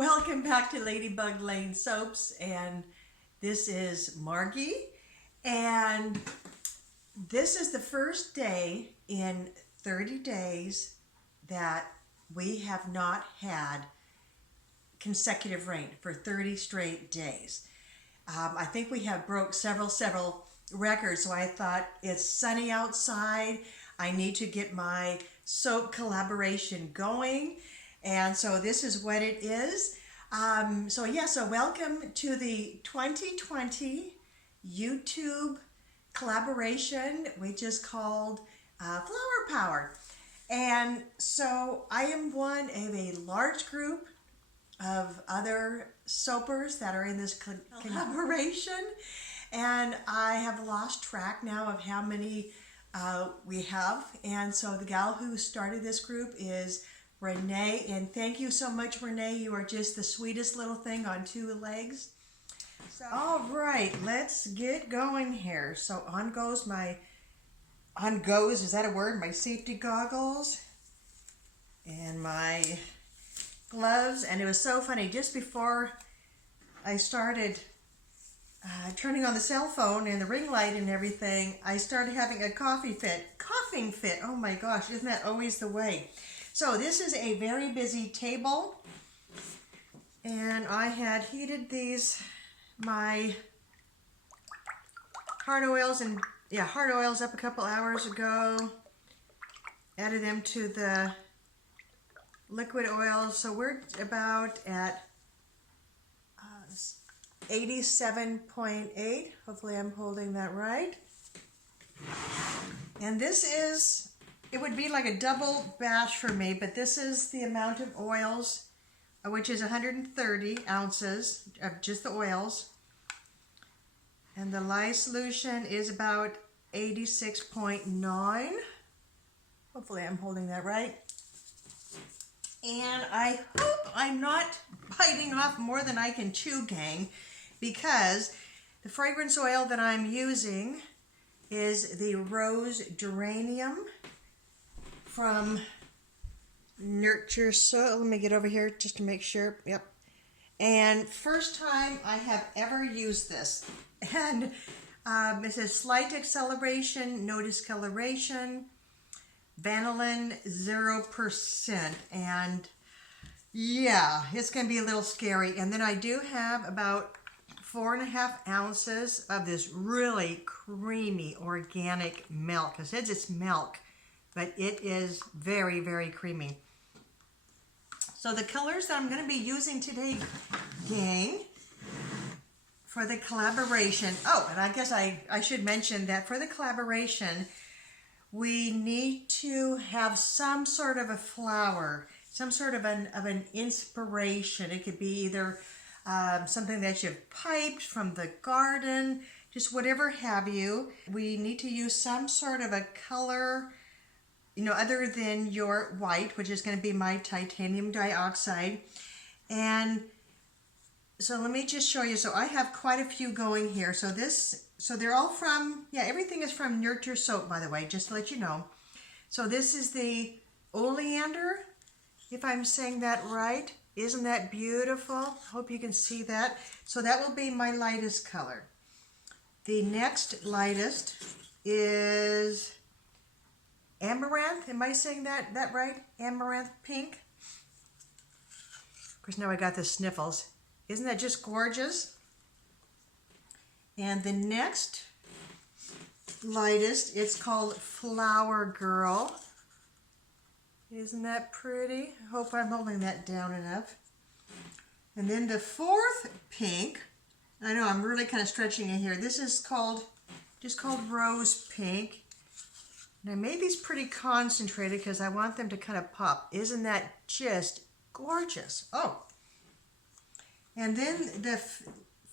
Welcome back to Ladybug Lane Soaps, and this is Margie, and this is the first day in 30 days that we have not had consecutive rain for 30 straight days. I think we have broke several records, so I thought it's sunny outside. I need to get my soap collaboration going. And so this is what it is. So welcome to the 2020 YouTube collaboration, which is called Flower Power. And so I am one of a large group of other soapers that are in this collaboration. And I have lost track now of how many we have. And so the gal who started this group is Renee, and thank you so much, Renee. You are just the sweetest little thing on two legs. So, all right, let's get going here. So on goes, is that a word? My safety goggles and my gloves. And it was so funny, just before I started turning on the cell phone and the ring light and everything, I started having a coughing fit. Oh my gosh, isn't that always the way? So this is a very busy table, and I had heated my hard oils up a couple hours ago. Added them to the liquid oils, so we're about at 87.8. Hopefully I'm holding that right. And it would be like a double batch for me, but this is the amount of oils, which is 130 ounces of just the oils. And the lye solution is about 86.9. Hopefully I'm holding that right. And I hope I'm not biting off more than I can chew, gang, because the fragrance oil that I'm using is the Rose Geranium from Nurture Soil. Let me get over here just to make sure. Yep. And first time I have ever used this. And it says slight acceleration, no discoloration, vanillin 0%. And yeah, it's going to be a little scary. And then I do have about 4.5 ounces of this really creamy organic milk. It says it's milk, but it is very, very creamy. So the colors that I'm going to be using today, gang, for the collaboration. Oh, and I guess I should mention that for the collaboration, we need to have some sort of a flower, some sort of an inspiration. It could be either something that you've piped from the garden, just whatever have you. We need to use some sort of a color, other than your white, which is going to be my titanium dioxide. And so let me just show you. So I have quite a few going here. So they're all from, everything is from Nurture Soap, by the way, just to let you know. So this is the oleander, if I'm saying that right. Isn't that beautiful? Hope you can see that. So that will be my lightest color. The next lightest is Amaranth. Am I saying that right? Amaranth pink. Of course, now I got the sniffles. Isn't that just gorgeous? And the next lightest, it's called Flower Girl. Isn't that pretty? I hope I'm holding that down enough. And then the fourth pink, I know I'm really kind of stretching it here. This is just called Rose Pink. And I made these pretty concentrated because I want them to kind of pop. Isn't that just gorgeous? Oh. And then the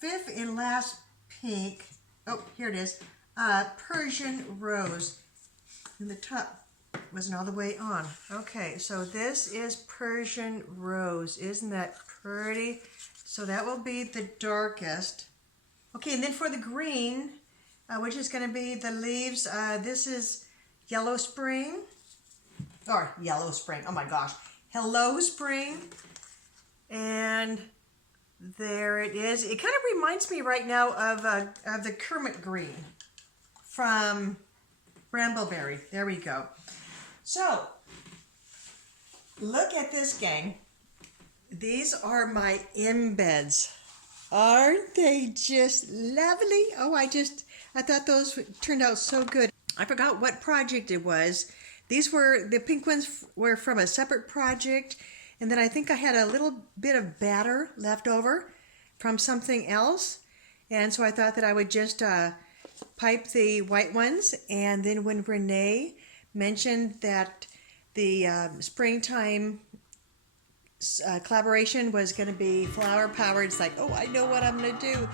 fifth and last pink, oh, here it is, Persian Rose. And the top wasn't all the way on. Okay, so this is Persian Rose. Isn't that pretty? So that will be the darkest. Okay, and then for the green, which is going to be the leaves, this is Yellow Spring. Oh my gosh. Hello Spring. And there it is. It kind of reminds me right now of the Kermit Green from Brambleberry. There we go. So, look at this, gang. These are my embeds. Aren't they just lovely? Oh, I thought those turned out so good. I forgot what project it was. The pink ones were from a separate project. And then I think I had a little bit of batter left over from something else. And so I thought that I would just pipe the white ones. And then when Renee mentioned that the springtime collaboration was going to be flower powered, it's like, oh, I know what I'm going to do.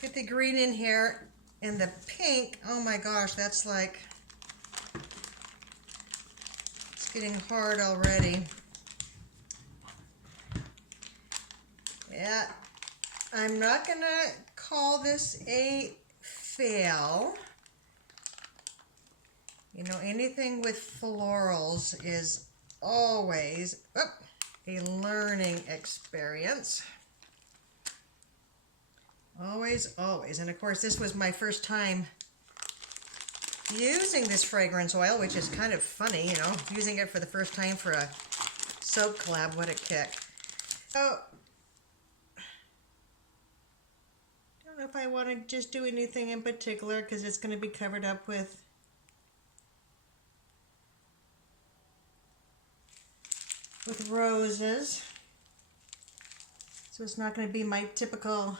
Get the green in here, and the pink, oh my gosh, that's like, it's getting hard already. Yeah, I'm not gonna call this a fail. You know, anything with florals is always a learning experience. Always, always. And of course, this was my first time using this fragrance oil, which is kind of funny, you know, using it for the first time for a soap collab. What a kick. So, I don't know if I want to just do anything in particular because it's going to be covered up with roses. So it's not going to be my typical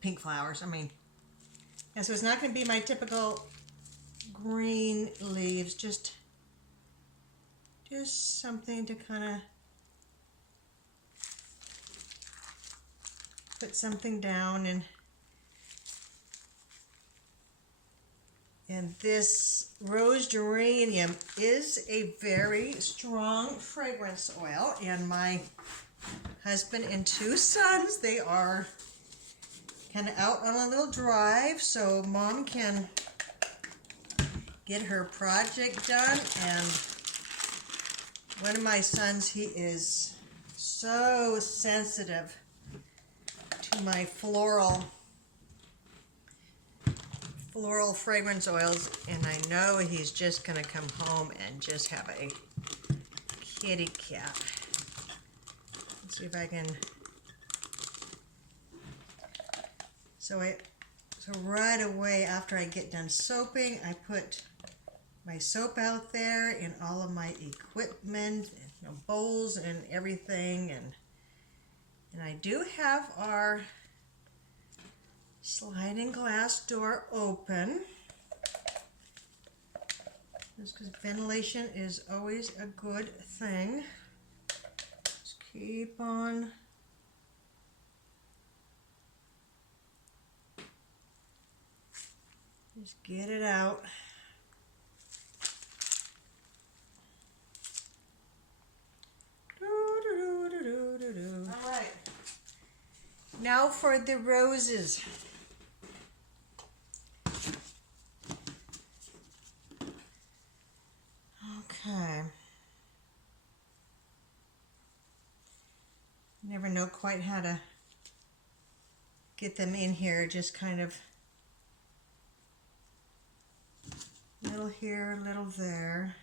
pink flowers. I mean, yeah, so it's not going to be my typical green leaves, just something to kind of put something down. And this rose geranium is a very strong fragrance oil, and my husband and two sons, they are kind of out on a little drive, so Mom can get her project done. And one of my sons, he is so sensitive to my floral fragrance oils, and I know he's just gonna come home and just have a kitty cat. Let's see if I can. So right away after I get done soaping, I put my soap out there and all of my equipment, you know, bowls and everything, and I do have our sliding glass door open, just because ventilation is always a good thing. Just keep on just get it out. All right, now for the roses. Okay. Never know quite how to get them in here, just kind of little here, little there.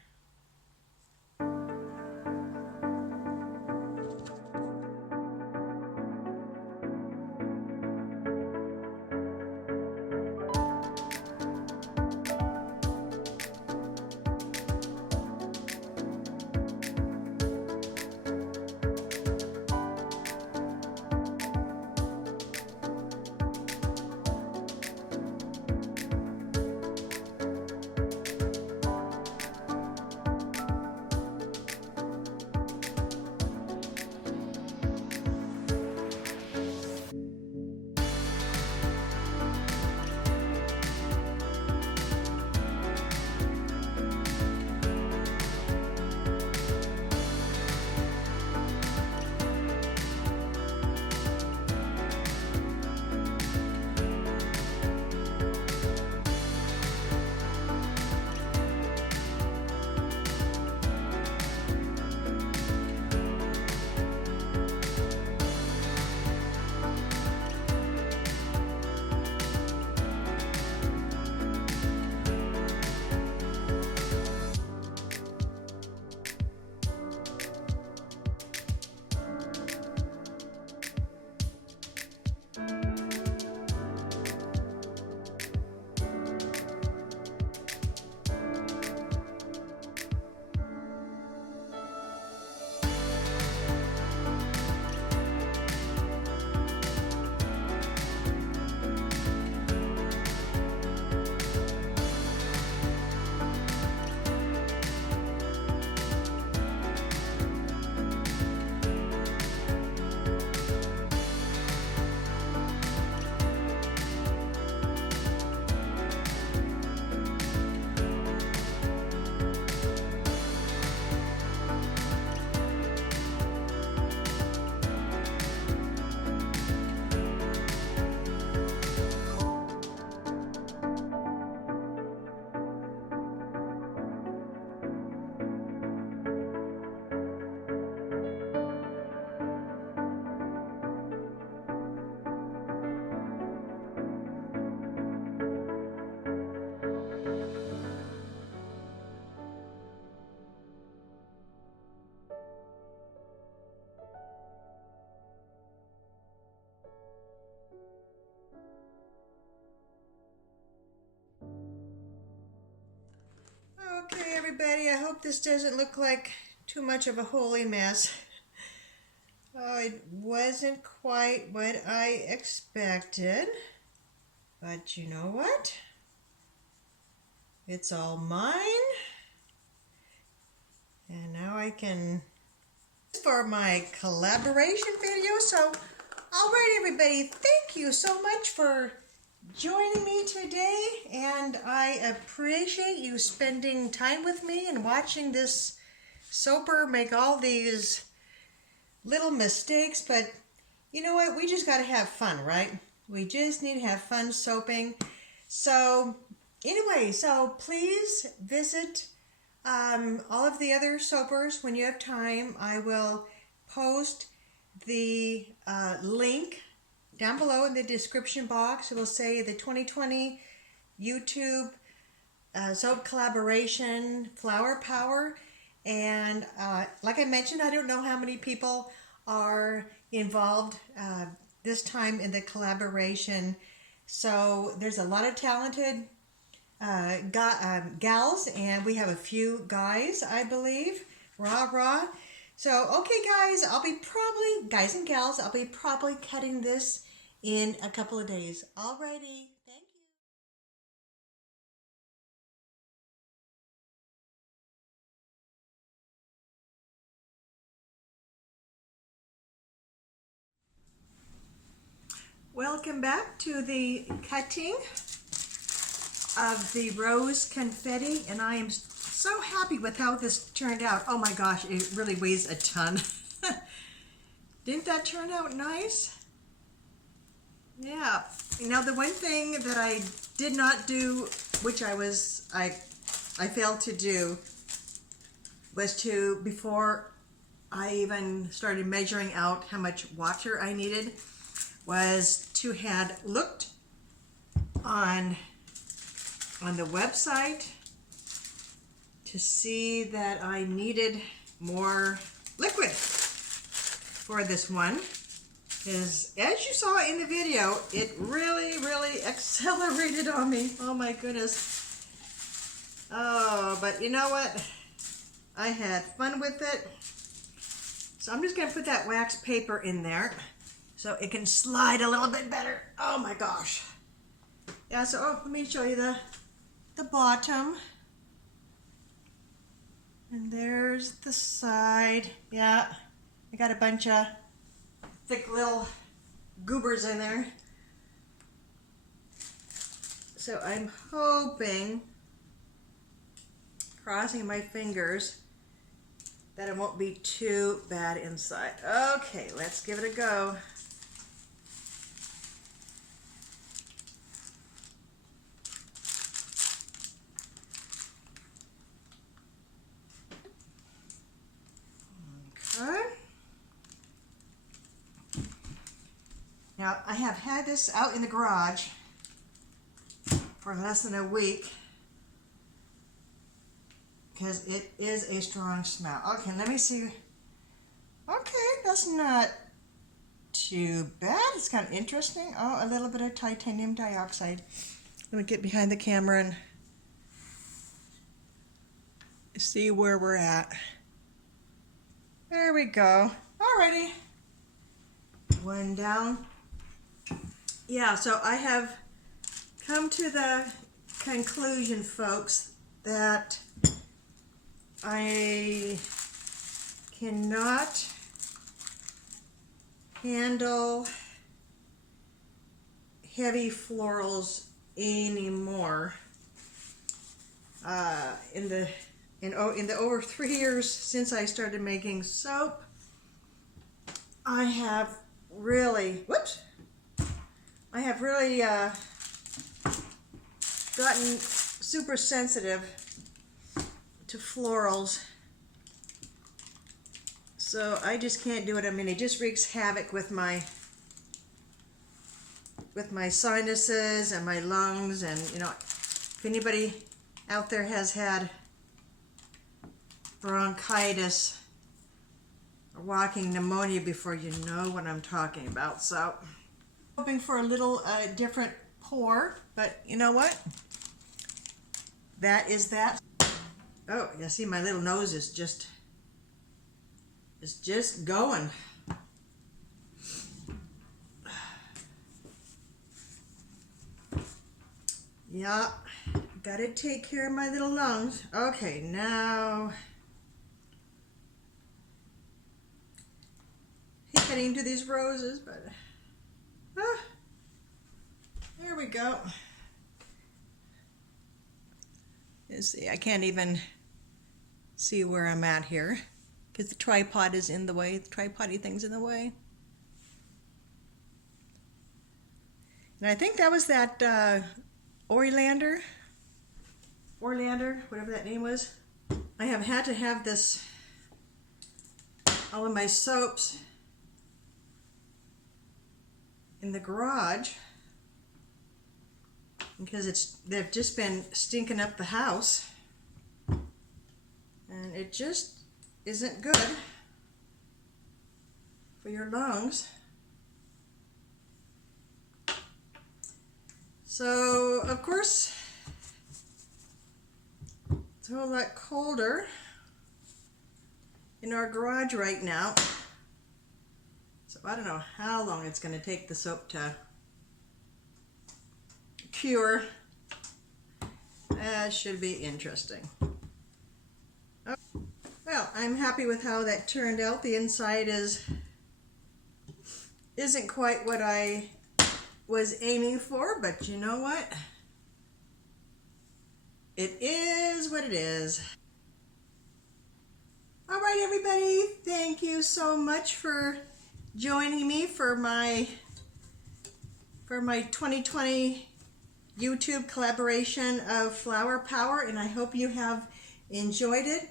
hope this doesn't look like too much of a holy mess. Oh, it wasn't quite what I expected. But you know what? It's all mine. And now I can, for my collaboration video. So, alright everybody, thank you so much for joining me today. And I appreciate you spending time with me and watching this soaper make all these little mistakes. But you know what? We just got to have fun, right? We just need to have fun soaping. So anyway, so please visit all of the other soapers when you have time. I will post the link down below in the description box. It will say the 2020 YouTube soap collaboration Flower Power. And like I mentioned, I don't know how many people are involved this time in the collaboration. So there's a lot of talented gals, and we have a few guys, I believe. Rah. So, okay guys, guys and gals, I'll be probably cutting this in a couple of days. Alrighty, thank you. Welcome back to the cutting of the rose confetti, and I am so happy with how this turned out. Oh my gosh, it really weighs a ton. Didn't that turn out nice? Yeah. Now the one thing that I did not do, which I failed to do, was to, before I even started measuring out how much water I needed, was to had looked on the website to see that I needed more liquid for this one. Because as you saw in the video, it really accelerated on me. Oh my goodness. Oh, but you know what? I had fun with it. So I'm just going to put that wax paper in there so it can slide a little bit better. Oh my gosh. Yeah, so let me show you the bottom. And there's the side. Yeah, I got a bunch of thick little goobers in there. So I'm hoping, crossing my fingers, that it won't be too bad inside. Okay, let's give it a go. Okay. Now, I have had this out in the garage for less than a week because it is a strong smell. Okay, let me see. Okay, that's not too bad. It's kind of interesting. Oh, a little bit of titanium dioxide. Let me get behind the camera and see where we're at. There we go. Alrighty. One down. Yeah, so I have come to the conclusion, folks, that I cannot handle heavy florals anymore. In the over 3 years since I started making soap, I have really, gotten super sensitive to florals. So I just can't do it. I mean, it just wreaks havoc with my sinuses and my lungs. And you know, if anybody out there has had bronchitis or walking pneumonia before, you know what I'm talking about. So hoping for a little different pour, but you know what? That is that. Oh, you see my little nose is just going. Yeah, gotta take care of my little lungs. Okay, now getting to these roses, but there we go. You see, I can't even see where I'm at here because the tripod is in the way. The tripod-y thing's in the way. And I think that was that Orlander, whatever that name was. I have had to have this, all of my soaps in the garage because they've just been stinking up the house, and it just isn't good for your lungs. So of course it's a whole lot colder in our garage right now, so I don't know how long it's going to take the soap to cure. That should be interesting. Oh, well, I'm happy with how that turned out. The inside isn't quite what I was aiming for, but you know what? It is what it is. All right, everybody, thank you so much for joining me for my 2020 YouTube collaboration of Flower Power, and I hope you have enjoyed it.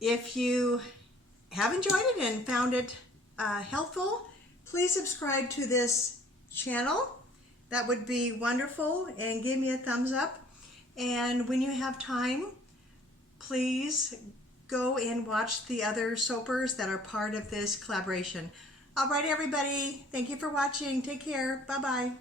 If you have enjoyed it and found it helpful, please subscribe to this channel. That would be wonderful, and give me a thumbs up. And when you have time, please go and watch the other soapers that are part of this collaboration. All right, everybody, thank you for watching. Take care. Bye-bye.